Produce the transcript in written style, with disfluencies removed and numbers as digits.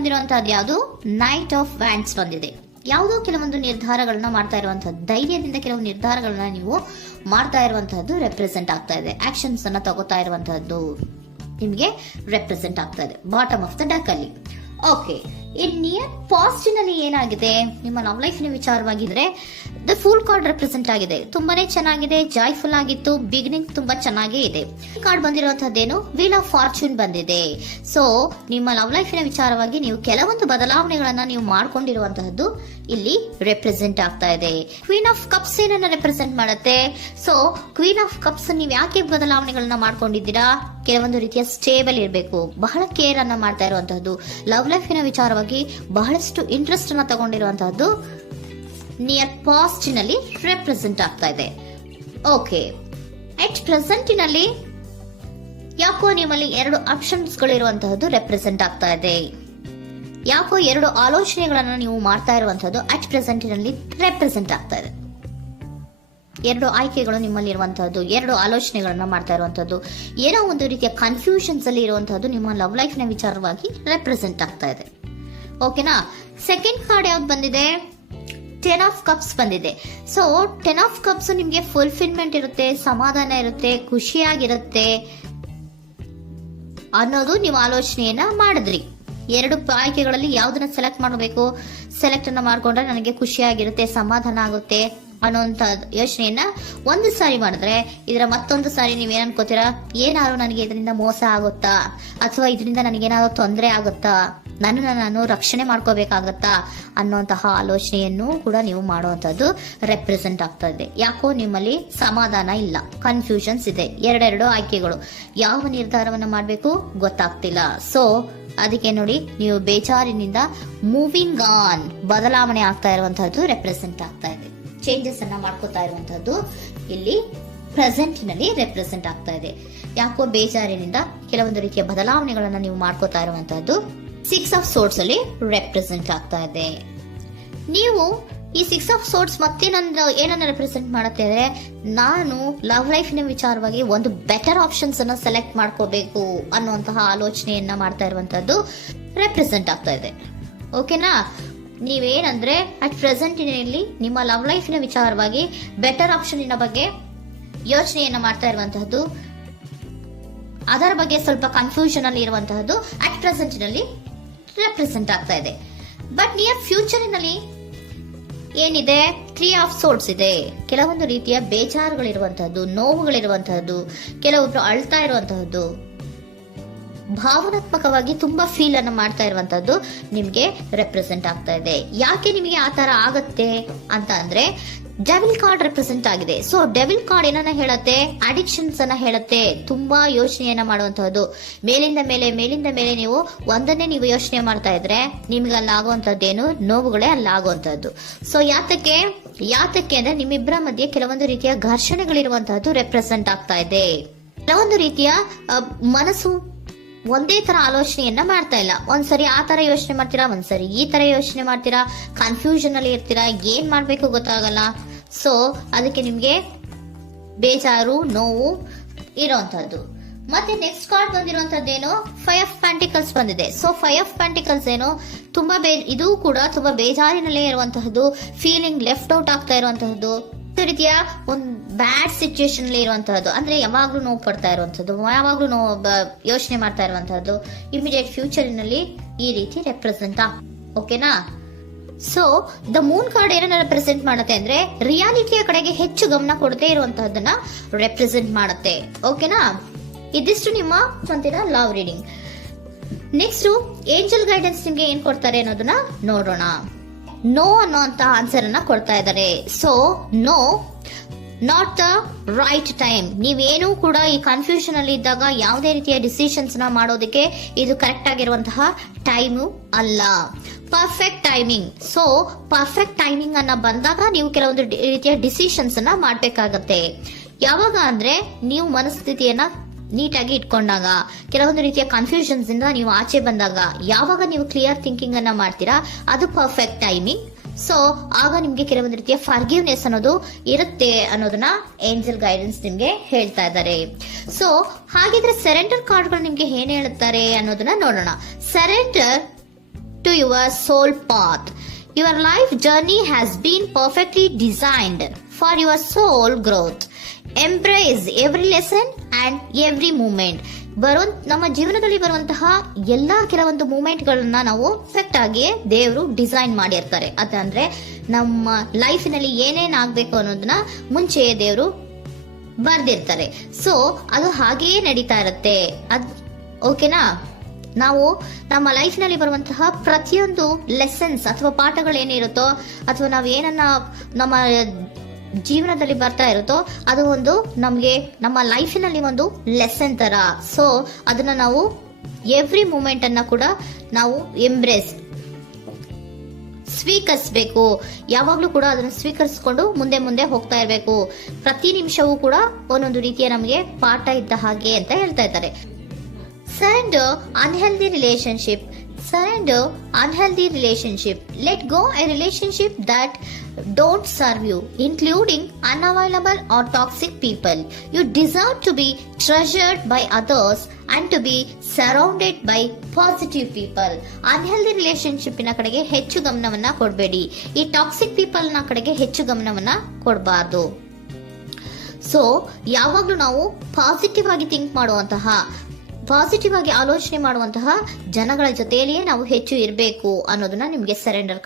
ಬಂದಿರುವಂತಹದ್ದು ಯಾವುದು? Knight of wands ಬಂದಿದೆ. ಯಾವುದೋ ಕೆಲವೊಂದು ನಿರ್ಧಾರಗಳನ್ನ ಮಾಡ್ತಾ ಇರುವಂತಹದ್ದು, ಧೈರ್ಯದಿಂದ ಕೆಲವು ನಿರ್ಧಾರಗಳನ್ನ ನೀವು ಮಾಡ್ತಾ ಇರುವಂತಹದ್ದು ರೆಪ್ರೆಸೆಂಟ್ ಆಗ್ತಾ ಇದೆ. ಆಕ್ಷನ್ಸ್ ಅನ್ನ ತಗೋತಾ ಇರುವಂತಹದ್ದು ನಿಮಗೆ ರೆಪ್ರೆಸೆಂಟ್ ಆಗ್ತಾ ಇದೆ ಬಾಟಮ್ ಆಫ್ ದ ಡಕ್ ಅಲ್ಲಿ. ಓಕೆ, ಇನ್ ನಿಯರ್ ಪಾಸಿಟಿವ್ ನಲ್ಲಿ ಏನಾಗಿದೆ? ನಿಮ್ಮ ಲವ್ ಲೈಫ್ ವಿಚಾರವಾಗಿದ್ರೆ ದ ಫೂಲ್ ಕಾರ್ಡ್ ರೆಪ್ರೆಸೆಂಟ್ ಆಗಿದೆ. ತುಂಬಾನೇ ಚೆನ್ನಾಗಿದೆ, ಜಾಯ್ಫುಲ್ ಆಗಿತ್ತು, ಬಿಗಿನಿಂಗ್ ತುಂಬಾ ಚೆನ್ನಾಗೇ ಇದೆ. ಕಾರ್ಡ್ ಬಂದಿರುವಂತಹದ್ದೇನು? ವೀಲ್ ಆಫ್ ಫಾರ್ಚೂನ್ ಬಂದಿದೆ. ಸೊ ನಿಮ್ಮ ಲವ್ ಲೈಫಿನ ವಿಚಾರವಾಗಿ ನೀವು ಕೆಲವೊಂದು ಬದಲಾವಣೆಗಳನ್ನ ನೀವು ಮಾಡ್ಕೊಂಡಿರುವಂತಹದ್ದು ಇಲ್ಲಿ ರೆಪ್ರೆಸೆಂಟ್ ಆಗ್ತಾ ಇದೆ. ಕ್ವೀನ್ ಆಫ್ ಕಪ್ಸ್ ಏನನ್ನ ರೆಪ್ರೆಸೆಂಟ್ ಮಾಡುತ್ತೆ? ಸೊ ಕ್ವೀನ್ ಆಫ್ ಕಪ್ಸ್ ನೀವು ಯಾಕೆ ಬದಲಾವಣೆಗಳನ್ನ ಮಾಡ್ಕೊಂಡಿದ್ದೀರಾ? ಕೆಲವೊಂದು ರೀತಿಯ ಸ್ಟೇಬಲ್ ಇರಬೇಕು, ಬಹಳ ಕೇರ್ ಅನ್ನ ಮಾಡ್ತಾ ಇರುವಂತಹದ್ದು, ಲವ್ ಲೈಫಿನ ವಿಚಾರವಾಗಿ ಬಹಳಷ್ಟು ಇಂಟ್ರೆಸ್ಟ್ ಅನ್ನ ತಗೊಂಡಿರುವಂತಹದ್ದು ನಿಯರ್ ಪಾಸ್ಟಿನಲ್ಲಿ ರೆಪ್ರೆಸೆಂಟ್ ಆಗ್ತಾ ಇದೆ. ಓಕೆ, ಅಟ್ ಪ್ರೆಸೆಂಟಿನಲ್ಲಿ ಯಾಕೋ ನಿಮ್ಮಲ್ಲಿ 2 ಆಪ್ಷನ್ಸ್ ಗಳಿರುವಂತಹದ್ದು ರೆಪ್ರೆಸೆಂಟ್ ಆಗ್ತಾ ಇದೆ. ಯಾಕೋ 2 ಆಲೋಚನೆಗಳನ್ನ ನೀವು ಮಾಡ್ತಾ ಇರುವಂತಹದ್ದು ಅಟ್ ಪ್ರೆಸೆಂಟಿನಲ್ಲಿ ರೆಪ್ರೆಸೆಂಟ್ ಆಗ್ತಾ ಇದೆ. 2 ಆಯ್ಕೆಗಳು ನಿಮ್ಮಲ್ಲಿ ಇರುವಂತಹದ್ದು, 2 ಆಲೋಚನೆಗಳನ್ನ ಮಾಡ್ತಾ ಇರುವಂತಹದ್ದು, ಏನೋ ಒಂದು ರೀತಿಯ ಕನ್ಫ್ಯೂಷನ್ಸ್ ಅಲ್ಲಿ ಇರುವಂತಹದ್ದು ನಿಮ್ಮ ಲವ್ ಲೈಫ್ ನ ವಿಚಾರವಾಗಿ ರೆಪ್ರೆಸೆಂಟ್ ಆಗ್ತಾ ಇದೆ. ಓಕೆನಾ? ಸೆಕೆಂಡ್ ಕಾರ್ಡ್ ಯಾವ್ದು ಬಂದಿದೆ? 10 ಆಫ್ ಕಪ್ಸ್ ಬಂದಿದೆ. ಸೊ 10 ಆಫ್ ಕಪ್ಸ್ ನಿಮ್ಗೆ ಫುಲ್ಫಿಲ್ಮೆಂಟ್ ಇರುತ್ತೆ, ಸಮಾಧಾನ ಇರುತ್ತೆ, ಖುಷಿಯಾಗಿರುತ್ತೆ ಅನ್ನೋದು ನೀವು ಆಲೋಚನೆಯನ್ನ ಮಾಡಿದ್ರಿ. 2 ಆಯ್ಕೆಗಳಲ್ಲಿ ಯಾವ್ದನ್ನ ಸೆಲೆಕ್ಟ್ ಮಾಡಬೇಕು? ಸೆಲೆಕ್ಟ್ ಅನ್ನ ಮಾಡ್ಕೊಂಡ್ರೆ ನನಗೆ ಖುಷಿಯಾಗಿರುತ್ತೆ, ಸಮಾಧಾನ ಆಗುತ್ತೆ ಅನ್ನೋಂತ ಯೋಚನೆಯನ್ನ ಒಂದು ಸಾರಿ ಮಾಡಿದ್ರೆ, ಇದರ ಮತ್ತೊಂದು ಸಾರಿ ನೀವೇನ್ ಅನ್ಕೋತೀರಾ? ಏನಾದ್ರು ನನಗೆ ಇದರಿಂದ ಮೋಸ ಆಗುತ್ತಾ, ಅಥವಾ ಇದರಿಂದ ನನಗೇನಾದ್ರು ತೊಂದರೆ ಆಗುತ್ತಾ, ನಾನು ರಕ್ಷಣೆ ಮಾಡ್ಕೋಬೇಕಾಗತ್ತಾ ಅನ್ನೋಂತಹ ಆಲೋಚನೆಯನ್ನು ಕೂಡ ನೀವು ಮಾಡುವಂತದ್ದು ರೆಪ್ರೆಸೆಂಟ್ ಆಗ್ತಾ ಇದೆ. ಯಾಕೋ ನಿಮ್ಮಲ್ಲಿ ಸಮಾಧಾನ ಇಲ್ಲ, ಕನ್ಫ್ಯೂಷನ್ಸ್ ಇದೆ, 2 ಆಯ್ಕೆಗಳು, ಯಾವ ನಿರ್ಧಾರವನ್ನ ಮಾಡಬೇಕು ಗೊತ್ತಾಗ್ತಿಲ್ಲ. ಸೊ ಅದಕ್ಕೆ ನೋಡಿ, ನೀವು ಬೇಜಾರಿನಿಂದ ಮೂವಿಂಗ್ ಆನ್, ಬದಲಾವಣೆ ಆಗ್ತಾ ಇರುವಂತಹದ್ದು ರೆಪ್ರೆಸೆಂಟ್ ಆಗ್ತಾ ಇದೆ. ಚೇಂಜಸ್ ಅನ್ನ ಮಾಡ್ಕೋತಾ ಇರುವಂತಹದ್ದು ಇಲ್ಲಿ ಪ್ರೆಸೆಂಟ್ ನಲ್ಲಿ ರೆಪ್ರೆಸೆಂಟ್ ಆಗ್ತಾ ಇದೆ. ಯಾಕೋ ಬೇಜಾರಿನಿಂದ ಕೆಲವೊಂದು ರೀತಿಯ ಬದಲಾವಣೆಗಳನ್ನ ನೀವು ಮಾಡ್ಕೋತಾ ಇರುವಂತಹದ್ದು 6 ಆಫ್ ಸೋರ್ಟ್ಸ್ ಅಲ್ಲಿ ರೆಪ್ರೆಸೆಂಟ್ ಆಗ್ತಾ ಇದೆ. ನೀವು ಈ 6 ಆಫ್ ಸೋರ್ಟ್ಸ್ ಮತ್ತೆ ಏನನ್ನ ರೆಪ್ರೆಸೆಂಟ್ ಮಾಡುತ್ತೆ ಅಂದ್ರೆ, ನಾನು ಲವ್ ಲೈಫಿನ ವಿಚಾರವಾಗಿ ಒಂದು ಬೆಟರ್ ಆಪ್ಷನ್ಸ್ ಅನ್ನ ಸೆಲೆಕ್ಟ್ ಮಾಡ್ಕೋಬೇಕು ಅನ್ನುವಂತಹ ಆಲೋಚನೆಯನ್ನ ಮಾಡ್ತಾ ಇರುವಂತಹದ್ದು ರೆಪ್ರೆಸೆಂಟ್ ಆಗ್ತಾ ಇದೆ. ಓಕೆನಾ? ನೀವೇನಂದ್ರೆ ಅಟ್ ಪ್ರೆಸೆಂಟಿನಲ್ಲಿ ನಿಮ್ಮ ಲವ್ ಲೈಫಿನ ವಿಚಾರವಾಗಿ ಬೆಟರ್ ಆಪ್ಷನ್ ಬಗ್ಗೆ ಯೋಚನೆಯನ್ನ ಮಾಡ್ತಾ ಇರುವಂತಹದ್ದು, ಅದರ ಬಗ್ಗೆ ಸ್ವಲ್ಪ ಕನ್ಫ್ಯೂಷನ್ ಅಲ್ಲಿ ಇರುವಂತಹದ್ದು ಅಟ್ ಪ್ರೆಸೆಂಟಿನಲ್ಲಿ ರೆಪ್ರೆಸೆಂಟ್ ಆಗ್ತಾ ಇದೆ. ಬಟ್ ನಿಯರ್ ಫ್ಯೂಚರಿನಲ್ಲಿ ಏನಿದೆ? 3 ಆಫ್ ಸೋರ್ಟ್ಸ್ ಇದೆ. ಕೆಲವೊಂದು ರೀತಿಯ ಬೇಜಾರುಗಳಿರುವಂತಹದ್ದು, ನೋವುಗಳಿರುವಂತಹದ್ದು, ಕೆಲವೊಬ್ರು ಅಳ್ತಾ ಇರುವಂತಹದ್ದು, ಭಾವನಾತ್ಮಕವಾಗಿ ತುಂಬಾ ಫೀಲ್ ಅನ್ನು ಮಾಡ್ತಾ ಇರುವಂತದ್ದು ನಿಮ್ಗೆ ರೆಪ್ರೆಸೆಂಟ್ ಆಗ್ತಾ ಇದೆ. ಯಾಕೆ ನಿಮಗೆ ಆ ತರ ಆಗತ್ತೆ ಅಂತ ಅಂದ್ರೆ, ಡೆವಿಲ್ ಕಾರ್ಡ್ ರೆಪ್ರೆಸೆಂಟ್ ಆಗಿದೆ. ಸೊ ಡೆವಿಲ್ ಕಾರ್ಡ್ ಏನನ್ನ ಹೇಳತ್ತೆ? ಅಡಿಕ್ಷನ್ಸ್ ಅನ್ನ ಹೇಳತ್ತೆ. ತುಂಬಾ ಯೋಚನೆಯನ್ನ ಮಾಡುವಂತಹದ್ದು, ಮೇಲಿಂದ ಮೇಲೆ ನೀವು ಒಂದನ್ನೇ ನೀವು ಯೋಚನೆ ಮಾಡ್ತಾ ಇದ್ರೆ ನಿಮ್ಗೆ ಅಲ್ಲಿ ಆಗುವಂತದ್ದೇನು? ನೋವುಗಳೇ ಅಲ್ಲಿ ಆಗುವಂತಹದ್ದು. ಸೊ ಯಾತಕ್ಕೆ ಅಂದ್ರೆ ನಿಮ್ಮಿಬ್ಬರ ಮಧ್ಯೆ ಕೆಲವೊಂದು ರೀತಿಯ ಘರ್ಷಣೆಗಳಿರುವಂತಹದ್ದು ರೆಪ್ರೆಸೆಂಟ್ ಆಗ್ತಾ ಇದೆ. ಕೆಲವೊಂದು ರೀತಿಯ ಮನಸ್ಸು ಒಂದೇ ತರ ಆಲೋಚನೆಯನ್ನ ಮಾಡ್ತಾ ಇಲ್ಲ. ಒಂದ್ಸರಿ ಆ ತರ ಯೋಚನೆ ಮಾಡ್ತೀರಾ, ಒಂದ್ಸರಿ ಈ ತರ ಯೋಚನೆ ಮಾಡ್ತೀರಾ, ಕನ್ಫ್ಯೂಷನ್ ಅಲ್ಲಿ ಇರ್ತೀರಾ, ಏನ್ ಮಾಡ್ಬೇಕು ಗೊತ್ತಾಗಲ್ಲ. ಸೊ ಅದಕ್ಕೆ ನಿಮ್ಗೆ ಬೇಜಾರು, ನೋವು ಇರೋಂಥದ್ದು. ಮತ್ತೆ ನೆಕ್ಸ್ಟ್ ಕಾರ್ಡ್ ಬಂದಿರುವಂತದ್ದೇನು? 5 ಆಫ್ ಪ್ಯಾಂಟಿಕಲ್ಸ್ ಬಂದಿದೆ. ಸೊ 5 ಆಫ್ ಪ್ಯಾಂಟಿಕಲ್ಸ್ ಏನು? ತುಂಬಾ ಇದು ಕೂಡ ತುಂಬಾ ಬೇಜಾರಿನಲ್ಲೇ ಇರುವಂತಹದ್ದು, ಫೀಲಿಂಗ್ ಲೆಫ್ಟ್ ಔಟ್ ಆಗ್ತಾ ಇರುವಂತಹದ್ದು, ರೀತಿಯ ಒಂದು ಬ್ಯಾಡ್ ಸಿಚುಯೇಷನ್ ಅಲ್ಲಿ ಇರುವಂತಹದ್ದು, ಅಂದ್ರೆ ಯಾವಾಗ್ಲೂ ನೋವು ಪಡ್ತಾ ಇರುವಂತಹದ್ದು, ಯಾವಾಗ್ಲೂ ಯೋಚನೆ ಮಾಡ್ತಾ ಇರುವಂತಹದ್ದು, ಇಮಿಡಿಯೇಟ್ ಫ್ಯೂಚರಿನಲ್ಲಿ ಈ ರೀತಿ ರೆಪ್ರೆಸೆಂಟ್ ಓಕೆನಾ? ಸೊ ದ ಮೂನ್ ಕಾರ್ಡ್ ಏನನ್ನ ರೆಪ್ರೆಸೆಂಟ್ ಮಾಡುತ್ತೆ ಅಂದ್ರೆ, ರಿಯಾಲಿಟಿಯ ಕಡೆಗೆ ಹೆಚ್ಚು ಗಮನ ಕೊಡದೇ ಇರುವಂತಹದನ್ನ ರೆಪ್ರೆಸೆಂಟ್ ಮಾಡುತ್ತೆ. ಓಕೆನಾ? ಇದಿಷ್ಟು ನಿಮ್ಮ ಸ್ವಂತಿನ love reading. Next angel guidance ನಿಮ್ಗೆ ಏನ್ ಕೊಡ್ತಾರೆ ಅನ್ನೋದನ್ನ ನೋಡೋಣ. ನೋ ಅನ್ನೋಂತ ಆನ್ಸರ್ ಅನ್ನ ಕೊಡ್ತಾ ಇದ್ದಾರೆ. So no, not the right time. ನೀವೇನು ಕೂಡ ಈ ಕನ್ಫ್ಯೂಷನ್ ಅಲ್ಲಿ ಇದ್ದಾಗ ಯಾವುದೇ ರೀತಿಯ ಡಿಸಿಷನ್ಸ್ ನ ಮಾಡೋದಕ್ಕೆ ಇದು ಕರೆಕ್ಟ್ ಆಗಿರುವಂತಹ ಟೈಮು ಅಲ್ಲ. Perfect timing. So perfect timing ಅನ್ನ ಬಂದಾಗ ನೀವು ಕೆಲವೊಂದು ರೀತಿಯ ಡಿಸಿಷನ್ಸ್ ಅನ್ನ ಮಾಡ್ಬೇಕಾಗತ್ತೆ. ಯಾವಾಗ ಅಂದ್ರೆ ನೀವು ಮನಸ್ಥಿತಿಯನ್ನ ನೀಟಾಗಿ ಇಟ್ಕೊಂಡಾಗ, ಕೆಲವೊಂದು ರೀತಿಯ ಕನ್ಫ್ಯೂಷನ್ಸ್ ಇಂದ ನೀವು ಆಚೆ ಬಂದಾಗ, ಯಾವಾಗ ನೀವು ಕ್ಲಿಯರ್ ಥಿಂಕಿಂಗ್ ಅನ್ನ ಮಾಡ್ತೀರಾ ಅದು ಪರ್ಫೆಕ್ಟ್ ಟೈಮಿಂಗ್. ಸೊ ಆಗ ನಿಮ್ಗೆ ಕೆಲವೊಂದು ರೀತಿಯ ಫರ್ಗಿವ್ನೆಸ್ ಅನ್ನೋದು ಇರುತ್ತೆ ಅನ್ನೋದನ್ನ ಏಂಜಲ್ ಗೈಡೆನ್ಸ್ ನಿಮ್ಗೆ ಹೇಳ್ತಾ ಇದ್ದಾರೆ. ಸೊ ಹಾಗಿದ್ರೆ ಸರೆಂಡರ್ ಕಾರ್ಡ್ಗಳು ನಿಮ್ಗೆ ಏನ್ ಹೇಳುತ್ತಾರೆ ಅನ್ನೋದನ್ನ ನೋಡೋಣ. Surrender to your soul path. Your life journey has been perfectly designed for your soul growth. Embrace every lesson and every moment. ನಮ್ಮ ಜೀವನದಲ್ಲಿ ಬರುವಂತಹ ಎಲ್ಲಾ ಕೆಲವೊಂದು ಮೂಮೆಂಟ್ ಗಳನ್ನ ನಾವು ಪರ್ಫೆಕ್ಟ್ ಆಗಿ ದೇವರು ಡಿಸೈನ್ ಮಾಡಿರ್ತಾರೆ. ಅದಂದ್ರೆ ನಮ್ಮ ಲೈಫಿನಲ್ಲಿ ಏನೇನ್ ಆಗ್ಬೇಕು ಅನ್ನೋದನ್ನ ಮುಂಚೆ ದೇವರು ಬರ್ದಿರ್ತಾರೆ. ಸೊ ಅದು ಹಾಗೆಯೇ ನಡೀತಾ ಇರುತ್ತೆ. ಓಕೆನಾ? ನಾವು ನಮ್ಮ ಲೈಫ್ ನಲ್ಲಿ ಬರುವಂತಹ ಪ್ರತಿಯೊಂದು ಲೆಸನ್ಸ್ ಅಥವಾ ಪಾಠಗಳೇನಿರುತ್ತೋ ಅಥವಾ ನಾವು ಏನನ್ನ ನಮ್ಮ ಜೀವನದಲ್ಲಿ ಬರ್ತಾ ಇರುತ್ತೋ ಅದು ಒಂದು ನಮ್ಗೆ ನಮ್ಮ ಲೈಫಿನಲ್ಲಿ ಒಂದು ಲೆಸನ್ ತರ. ಸೊ ಅದನ್ನ ನಾವು ಎವ್ರಿ ಮೂಮೆಂಟ್ ಅನ್ನ ಕೂಡ ನಾವು ಎಂಬ್ರೇಸ್ ಸ್ವೀಕರಿಸಬೇಕು. ಯಾವಾಗ್ಲೂ ಕೂಡ ಅದನ್ನ ಸ್ವೀಕರಿಸಿಕೊಂಡು ಮುಂದೆ ಮುಂದೆ ಹೋಗ್ತಾ ಇರಬೇಕು. ಪ್ರತಿ ನಿಮಿಷವೂ ಕೂಡ ಒಂದೊಂದು ರೀತಿಯ ನಮಗೆ ಪಾಠ ಇದ್ದ ಹಾಗೆ ಅಂತ ಹೇಳ್ತಾ ಇದ್ದಾರೆ. Surrender unhealthy relationship. Surrender unhealthy relationship. Let go a relationship that don't serve you, including unavailable or toxic people. You deserve to be treasured by others and to be surrounded by positive people. Unhealthy relationship ನ ಕಡೆಗೆ ಹೆಚ್ಚು ಗಮನವನ್ನ ಕೊಡಬೇಡಿ. ಈ toxic people ನ ಕಡೆಗೆ ಹೆಚ್ಚು ಗಮನವನ್ನ ಕೊಡಬಾರ್ದು. So ಯಾವಾಗ್ಲೂ ನಾವು ಪಾಸಿಟಿವ್ ಆಗಿ ಥಿಂಕ್ ಮಾಡುವಂತಹ, ಪಾಸಿಟಿವ್ ಆಗಿ ಆಲೋಚನೆ ಮಾಡುವಂತಹ ಜನಗಳ ಜೊತೆಯಲ್ಲಿಯೇ ನಾವು ಹೆಚ್ಚು ಇರಬೇಕು ಅನ್ನೋದನ್ನ ನಿಮ್ಗೆ ಸರೆಂಡರ್